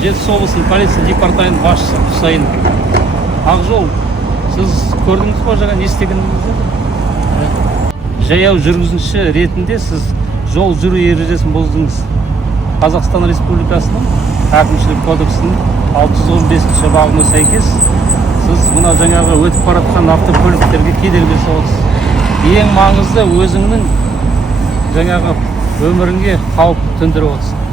Жетісу облысының полиция департаменті басшысы Құсайын. Ақжол, сіз көрдіңіз бе жаңа не істегеніңізді? Жаяу жүргізуші ретінде сіз жол жүру ережесін бұздыңыз. Қазақстан Республикасының әкімшілік кодексінің 615 бабына сәйкес сіз мына жаңағы өтіп бара жатқан автокөліктерге кедергі жасап отырсыз. Ең маңызды өзіңнің жаңағы өміріңе қауіп төндіріп отырсың.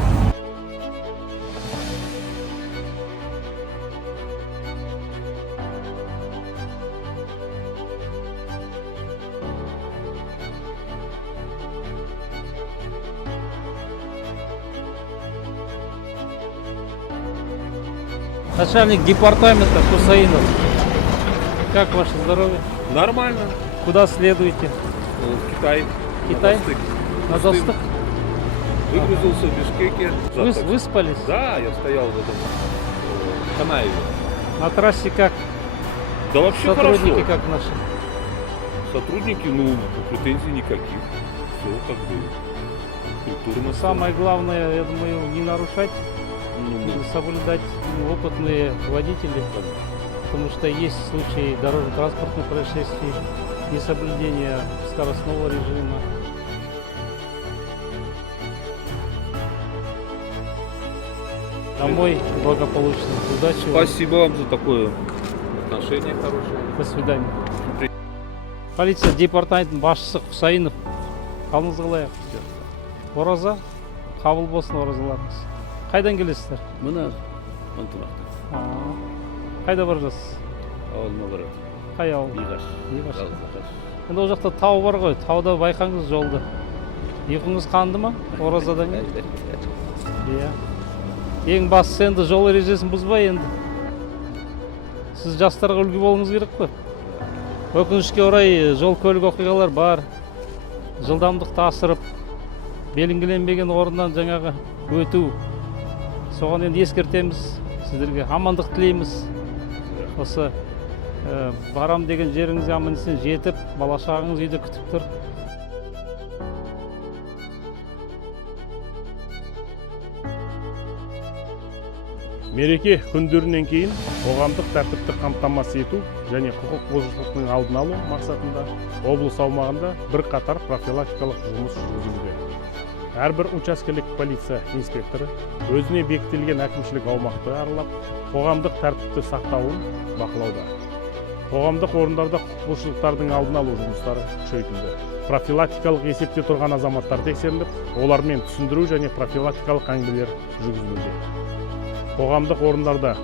Начальник департамента Хусаинов. Как ваше здоровье? Нормально. Куда следуете? В Китай. Китай? На Достык. Достык? Выгрузился в Бишкеке. Выспались? Да, я стоял в этом Канаеве. На трассе как? Да вообще Сотрудники хорошо. как наши? Сотрудники, претензий никаких. Все как бы культурно. Самое главное, я думаю, не нарушать, Ну, соблюдать опытные водители, потому что есть случаи дорожно-транспортных происшествий, несоблюдения скоростного режима. Домой благополучно. Удачи вам. спасибо вам за такое отношение хорошее. До свидания. Полиция департаментінің басшысы Құсайынов. Қалыңыз қалай? Ораза? Қабыл болсын оразаларыңыз. Қайдан келесіздер? Мына ынтымақта. Қайда бара жатсыз? Ауылыма барады. Қай ауыл? Иғаш. Иғаш. Иғаш. Енді ол жақта тау бар ғой, тауда байқаңыз жолды. Ұйқыңыз қанды ма? Оразадан кейін? Иә. Ең бастысы енді жол ережесін бұзбай енді. Сіз жастарға үлгі болуыңыз керек қой. Өкінішке орай жол көлік оқиғалар бар. Жылдамдықты асырып, белгіленбеген орыннан жаңағы өту. Соған енді ескертеміз, сіздерге амандық тілейміз. Осы барам деген жеріңізге аман-есен жетіп, бала-шағаңыз үйде күтіп тұр. Мереке күндерінен кейін қоғамдық тәртіпті қамтамасыз ету және құқық бұзушылықтың алдын алу мақсатында облыс аумағында бірқатар профилактикалық жұмыс жүргізілуде. Әрбір учаскелік полиция инспекторы өзіне бекітілген әкімшілік аумақты аралап, қоғамдық тәртіпті сақтауын бақылауда. Қоғамдық орындарда құқық бұзушылықтардың алдын алу жұмыстары күшейтілді. Профилактикалық есепте тұрған азаматтар тексеріліп, олармен түсіндіру және профилактикалық әңгімелер жүргізілуде. Қоғамдық орындарда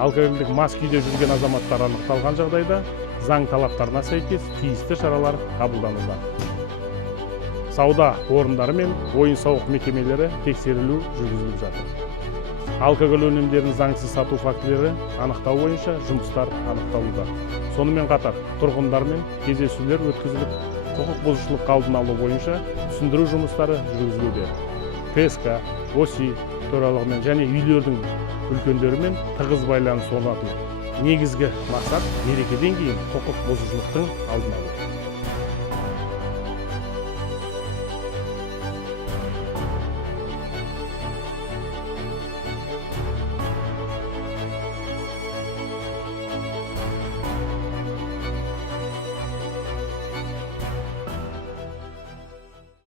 алкогольдік мас күйде жүрген азаматтар анықталған жағдайда заң талаптарына сәйкес тиісті шаралар қабылдануда. Сауда орындары мен ойын-сауық мекемелері тексерілу жүргізіліп жатыр. Алкоголь өнімдерін заңсыз сату фактілері анықтау бойынша жұмыстар анықталуда. Сонымен қатар тұрғындармен кездесулер өткізіліп, құқық бұзушылық алдын алу бойынша түсіндіру жұмыстары жүргізілуде. ТСК, ОСИ төралығымен және үйлердің үлкендерімен тығыз байланыс орнату. Негізгі мақсат мерекеден кейін құқық бұзушылықтың алдын алу.